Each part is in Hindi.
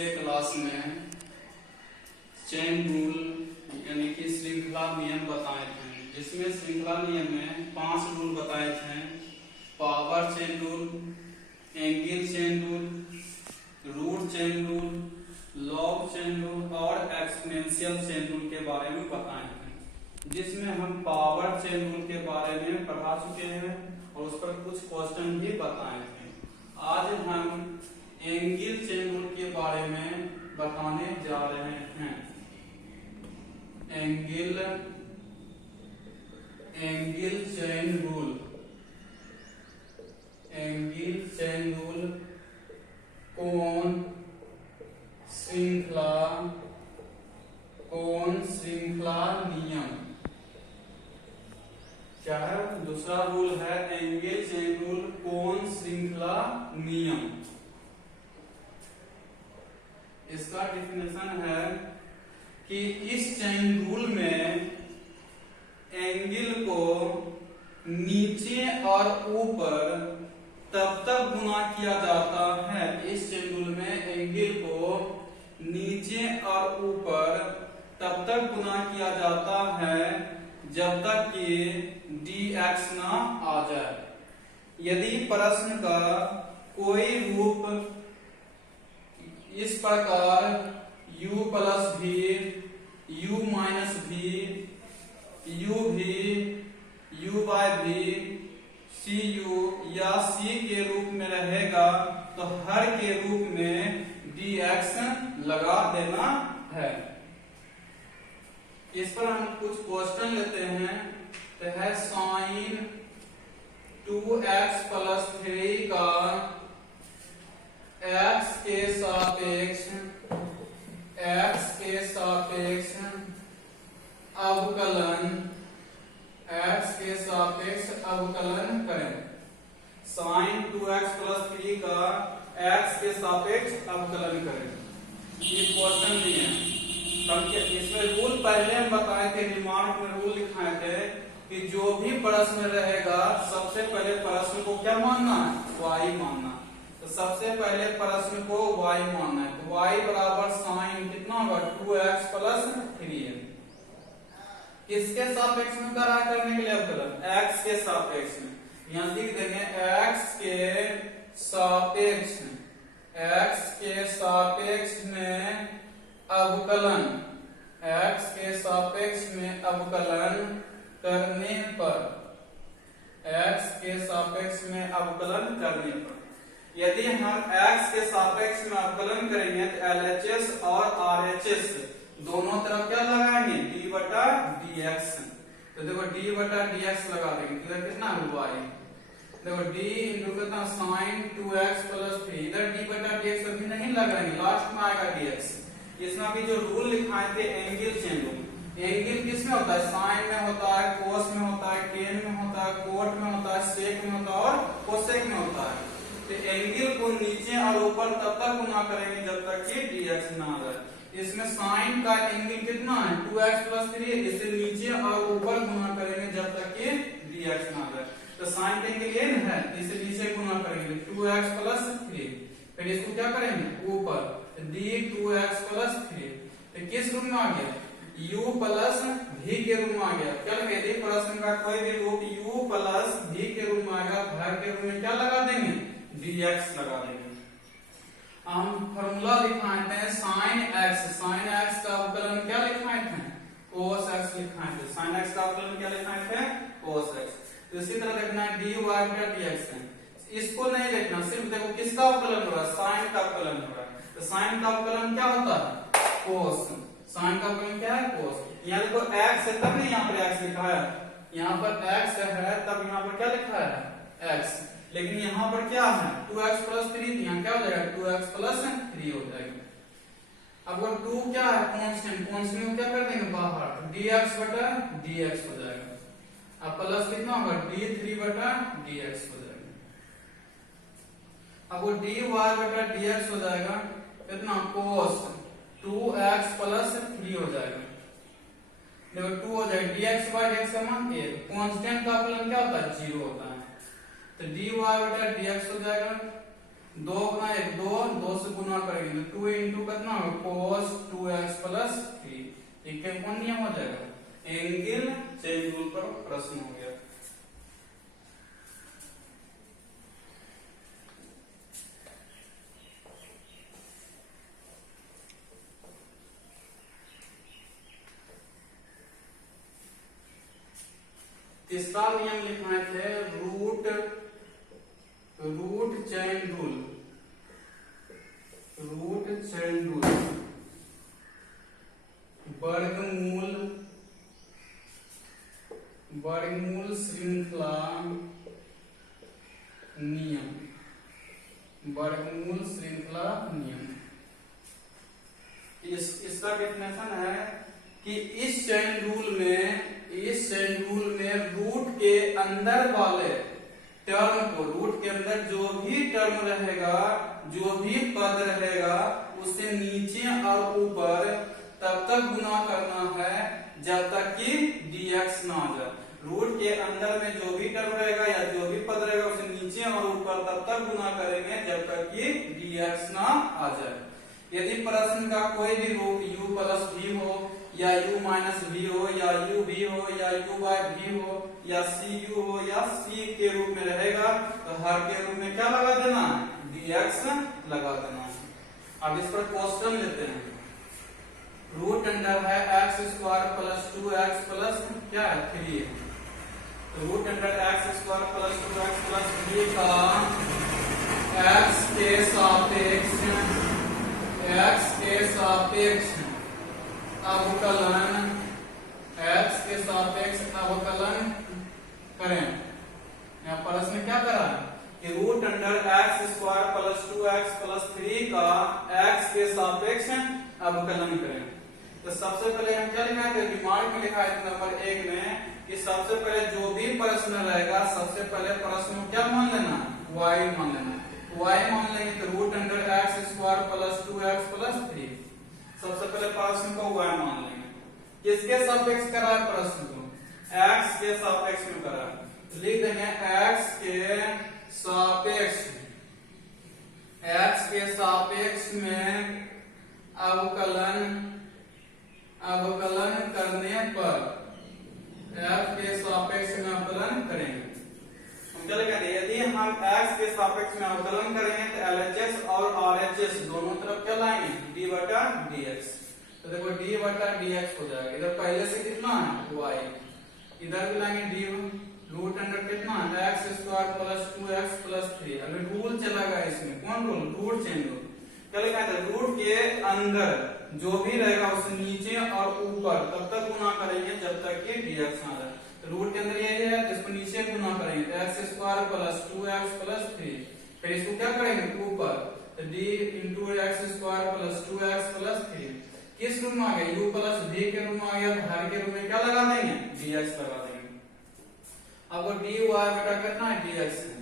पिछले क्लास में चेन रूल यानी कि श्रृंखला नियम बताए थे, जिसमें श्रृंखला नियम में 5 रूल बताए थे। Power chain rule, angle chain rule, root chain rule, log chain rule और एक्सपोनेंशियल चेन रूल के बारे में बताए थे, जिसमें हम पावर चेन रूल के बारे में पढ़ा चुके हैं और उस पर कुछ क्वेश्चन भी बताए थे। आज हम एंगल चेन रूल के बारे में बताने जा रहे हैं। Angle chain rule, angle chain rule कोण श्रृंखला नियम क्या है? दूसरा रूल है एंगल चेन रूल कोण श्रृंखला नियम। इसका डेफिनेशन है कि इस चेन रूल में एंगल को नीचे और ऊपर तब तक गुना किया जाता है। इस चेन रूल में एंगल को नीचे और ऊपर तब तक गुना किया जाता है जब तक कि dx ना आ जाए। यदि प्रश्न का कोई रूप इस प्रकार u plus v, u minus v, u v, u by v, cu या c के रूप में रहेगा तो हर के रूप में dx लगा देना है। इस पर हम कुछ क्वेश्चन लेते हैं। तो है साइन 2x प्लस 3 का x के सापेक्ष अवकलन करें। साइन 2x प्लस 3 का x के सापेक्ष अवकलन करें। ये क्वेश्चन नहीं है। इसमें रूल पहले हम बताए थे, रिमार्क में रूल लिखाए थे कि जो भी प्रश्न रहेगा सबसे पहले प्रश्न को क्या मानना है? y मानना। तो सबसे पहले प्रश्न को y मानना है। तो y बराबर साइन कितना होगा? 2x प्लस 3 है। किसके सापेक्ष में करा करने के लिए अवकलन? x के सापेक्ष में। यहां लिख देंगे x के सापेक्ष में अवकलन, x के सापेक्ष में अवकलन करने पर, x के सापेक्ष में अवकलन करने पर यदि हम x के सापेक्ष में अवकलन करेंगे तो LHS और RHS दोनों तरफ क्या लगाएंगे? d बटा dx। तो देखो d बटा dx लगा देंगे तो कितना हुआ? देखो d इंटू कितना? Sine 2x plus 3। इधर d बटा dx अभी नहीं लगाएंगे, लास्ट में आएगा dx। इसमें अभी जो रूल लिखाए थे एंगल चेन रूल, एंगल किसमें होता है? साइन में होता है, कोस में होता है, टेन में होता है, कोट में होता है, सेक में होता है और कोसेक में होता है। तो एंगल को नीचे और ऊपर तब तक गुना करेंगे जब तक कि dx ना आ जाए। इसमें साइन का एंगल कितना है? 2x plus 3। इसे नीचे और ऊपर गुना करेंगे जब तक कि dx ना आ जाए। तो साइन का एंगल ये है, इसे नीचे गुना करेंगे 2x प्लस 3। फिर इसको क्या करेंगे? ऊपर d 2x प्लस 3। तो किस रूप में आ गया? u प्लस v के रूप में आ गया। क्या यदि प्रश्न का कोई भी रूप u प्लस v के रूप में आएगा, भर के रूप में क्या लगा देंगे? dx लगा देंगे। हम फॉर्मूला लिखाए थे साइन x का अवकलन क्या लिखाए थे? cos x लिखाए थे। साइन x का अवकलन क्या लिखाए थे? cos x। तो इसी तरह देखना है dy बटा dx है। इसको नहीं लिखना, सिर्फ देखो किसका अवकलन हो रहा है? साइन का अवकलन हो रहा है। तो साइन का अवकलन क्या होता है? कोस। साइन का अवकलन क्या है? कोस। यहाँ देखो x है तब नहीं यहाँ पर x लिखा है, यहाँ पर x है तब यहाँ पर क्या लिखा है? x। लेकिन यहाँ पर क्या है? 2x plus 3। यहाँ क्या हो जाएगा? 2x प्लस 3 हो जाएगा। अब वो 2 क्या है? कांस्टेंट। कांस्टेंट को क्या कर देंगे? बाहर। dx बटा dx हो जाएगा। अब प्लस कितना होगा? d3 बटा dx हो जाएगा। अब वो dy बटा dx हो जाएगा कितना? cos 2x प्लस 3 हो जाएगा। देखो 2 हो जाएगा, dx बाय dx का मान 1। कांस्टेंट का अवकलन क्या होता है? 0 होता है। तो dy बटा dx हो जाएगा दो गुना एक, दो, दो से गुना करेंगे तो 2 इंटू कितना होगा cos 2x प्लस 3। ये कौन नियम हो जाएगा? एंगल चेन रूल पर प्रश्न हो गया। तीसरा नियम लिखना है root chain rule. Root chain rule वर्गमूल श्रृंखला नियम। वर्गमूल श्रृंखला नियम इसका डेफिनेशन है कि इस चेन रूल में रूट के अंदर वाले टर्म को, रूट के अंदर जो भी टर्म रहेगा, जो भी पद रहेगा, उसे नीचे और ऊपर तब तक गुना करना है जब तक कि dx ना आ जाए। रूट के अंदर में जो भी टर्म रहेगा या जो भी पद रहेगा उसे नीचे और ऊपर तब तक गुना करेंगे जब तक कि dx ना आ जाए। यदि प्रश्न का कोई भी रूप u प्लस v हो या u माइनस v हो या u v हो या u बाय v हो या c u हो या c के रूप में रहेगा तो हर के रूप में क्या लगा देना है? dx लगा देना है। अब इस पर क्वेश्चन लेते हैं। रूट अंडर है x square plus 2x plus क्या है 3। तो root under x square plus 2x plus 3 का x के सापेक्ष अवकलन करें। यहाँ प्रश्न क्या करा कि root under x square plus 2x plus 3 का x के सापेक्ष अवकलन करें। तो सबसे पहले हम क्या लिखा है? रिमार्क में लिखा है नंबर 1 में कि सबसे पहले जो भी प्रश्न रहेगा सबसे पहले प्रश्न क्या मान लेना? y मान लेना। y मान लेंगे तो root under x square plus 2x plus 3। सबसे पहले प्रश्न को y मान लेंगे। किसके सापेक्ष करा है प्रश्न को? x के सापेक्ष में करा है। तो लिख देंगे x के सापेक्ष में अवकलन करने पर f के सापेक्ष में अवकलन करेंगे। हम क्या लिखेंगे? यदि हम x के सापेक्ष में अवकलन करेंगे तो LHS और RHS दोनों तरफ क्या लाएंगे? d बटा dx। तो देखो d बटा dx हो जाएगा। इधर पहले से कितना है? y। इधर भी लाएंगे d रूट अंडर कितना है? x square plus 2x plus 3। अभी रूल चलेगा इसमें। कौन रूल? Root chain rule. क्या लिखा है? रूट के अंदर जो भी रहेगा उसे नीचे और ऊपर तब तक गुना करेंगे जब तक कि dx आ जाए। तो रूट के अंदर यही है जिसको नीचे गुना करेंगे x square plus 2x plus 3। फिर इसको क्या करेंगे? ऊपर तो d into x square plus 2x plus 3। किस रूप में आ गया? u प्लस v के रूप में आ गया। हर के रूप में क्या लगा देंगे? dx लगा देंगे। अब वो dy बटा कितना है? dx है।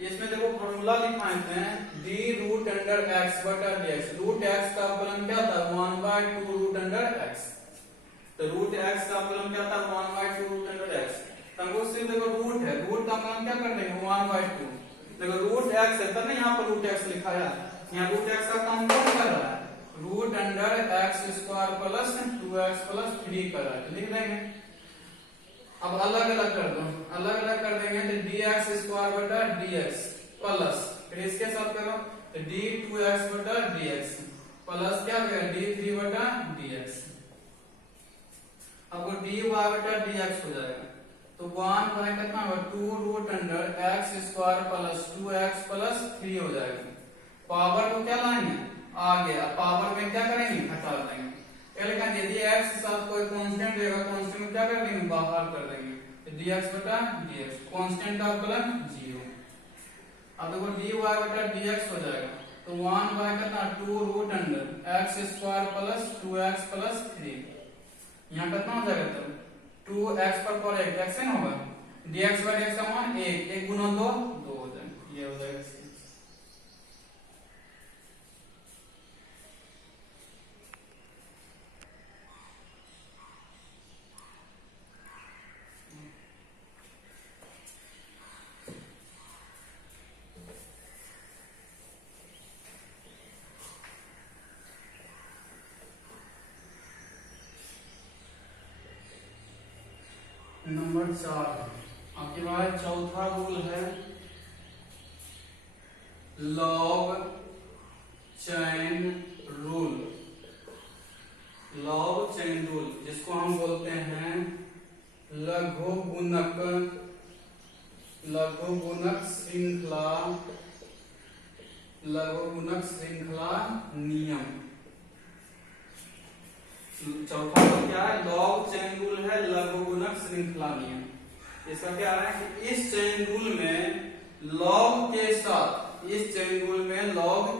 इसमें देखो फॉर्मूला लिखाते हैं d रूट अंडर x बटा dx। रूट x का अवकलन क्या था? 1/2 रूट अंडर x। तो रूट x का अवकलन क्या था? 1/2 रूट अंडर x। तंगो से देखो रूट है, रूट का अवकलन क्या कर देंगे? 1/2। देखो रूट x है तब यहाँ पर रूट x लिखा है। यहाँ रूट x का काम कौन कर रहा है? Root under x square plus 2x plus 3 कर रहा है। लिख देंगे। अब अलग अलग कर दो। अलग अलग कर देंगे तो dx स्क्वायर बटा dx प्लस फिर इसके साथ करो तो d2x बटा dx प्लस क्या करें? d3 बटा dx। अब वो dy बटा dx हो जाएगा। तो 1 बाय कितना होगा? 2 root under x square plus 2x plus 3 हो जाएगा। पावर को क्या लाएंगे? आगे। अब पावर में क्या करेंगे? हटा देंगे। यदि x के साथ कोई कांस्टेंट रहेगा, कांस्टेंट को क्या कर देंगे? बाहर कर देंगे। तो dx बटा dx कांस्टेंट का अवकलन 0। अब देखो dy बटा dx हो जाएगा। तो 1 बाय कितना? 2 root under x square plus 2x plus 3। यहाँ कितना हो जाएगा? तब 2x पर 1 x है ना होगा। dx बाय dx का मान 1 1 गुना 2 2 हो जाएगा। ये हो जाएगा। नंबर 4 है। आपके पास चौथा रूल है log chain rule. Log chain rule जिसको हम बोलते हैं लघुगुणक श्रृंखला नियम। चौथा रूल क्या है? लॉग चेन रूल है लघुगुणक श्रृंखला नियम। इसका क्या है कि इस चेन रूल में लॉग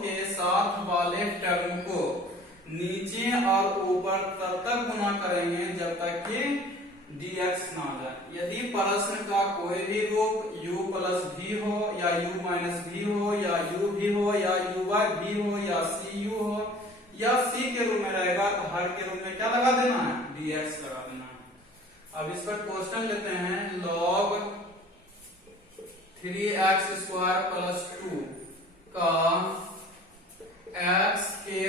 के साथ वाले टर्म को नीचे और ऊपर तब तक गुना करेंगे जब तक कि dx ना आ जाए। यदि प्रश्न का कोई भी रूप u प्लस v हो या u माइनस v हो या u v हो या u बाय v हो या c u हो या c के रूप में रहेगा तो हर के रूप में क्या लगा देना है? dx लगा देना है। अब इस पर क्वेश्चन लेते हैं log 3x स्क्वायर प्लस 2 का x के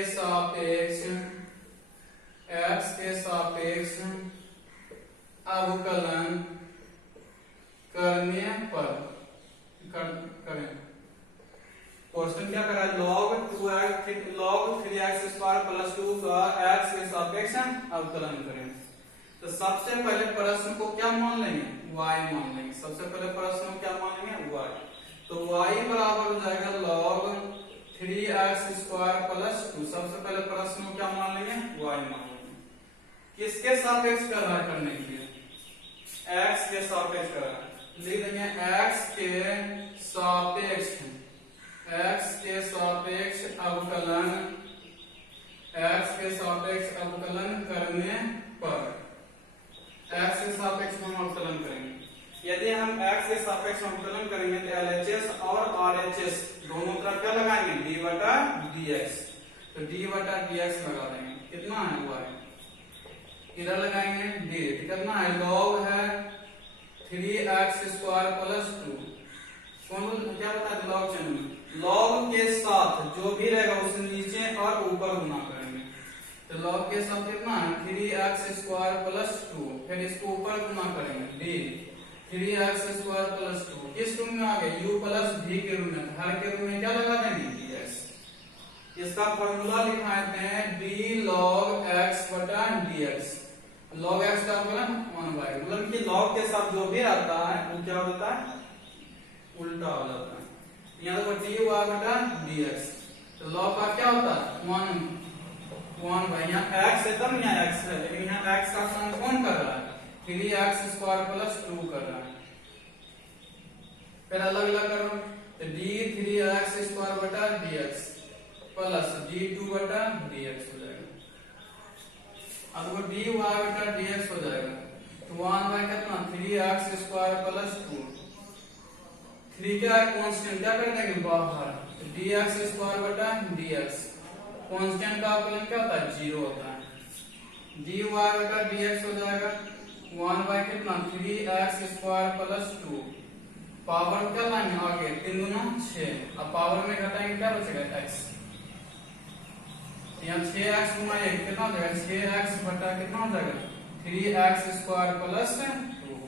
सापेक्ष अवकलन करने पर करें। क्वेश्चन क्या कर रहा है? log 3x स्क्वायर प्लस 2 का x के सापेक्ष अवकलन करें। तो सबसे पहले प्रश्न को क्या मान लेंगे? y मान लेंगे। सबसे पहले प्रश्न को क्या मान लेंगे? y। तो y बराबर हो जाएगा log 3x स्क्वायर प्लस 2। सबसे पहले प्रश्न को क्या मान लेंगे? y मान लेंगे। किसके सापेक्ष कर रहा है करने के लिए? x के सापेक्ष कर रहा है। लिख देंगे x के सापेक्ष अवकलन करने पर x के सापेक्ष हम अवकलन करेंगे। यदि हम x के सापेक्ष अवकलन करेंगे तो LHS और RHS दोनों तरफ क्या लगाएंगे? d बटा dx। तो d बटा dx लगा देंगे। कितना है? y। इधर लगाएंगे d। कितना है? log है 3x स्क्वायर प्लस 2। कौन क्या बता है? log चेन में log के साथ जो भी रहेगा उसे नीचे और ऊपर गुना करेंगे। तो log के साथ कितना है? 3x square plus 2। फिर इसको ऊपर गुना करेंगे d 3x स्क्वायर प्लस 2। किस रूप में आ गए? u प्लस v के रूप में। हर के रूप में क्या लगा देंगे? dx। इसका फॉर्मूला लिखा है d log x बटा dx। log x का अवकलन 1/, मतलब कि log के साथ जो भी आता है वो क्या होता है? उल्टा हो जाता है। यहाँ देखो dy बटा dx। तो log का क्या होता है? 1/। यहाँ x है तब यहाँ x है, लेकिन यहाँ x का मान कौन कर रहा है? 3x स्क्वायर प्लस 2 कर रहा है। फिर अलग अलग करो तो d 3x स्क्वायर बटा dx प्लस d 2 बटा dx हो जाएगा। अब वो dy बटा dx हो जाएगा। तो 1 कितना? 3x square plus 2। 3 का कांस्टेंट क्या कर देंगे? बाहर। तो dx स्क्वायर बटा dx। कांस्टेंट का अवकलन क्या होता है? 0 होता है। dy बटा dx हो जाएगा 1 कितना? 3x square plus 2। पावर क्या लाएंगे आगे? 3 गुना 6। अब पावर में घटाएंगे क्या बचेगा? x। यहाँ 6x गुना 1 कितना हो जाएगा? 6x बटा कितना हो जाएगा? 3x square plus 2।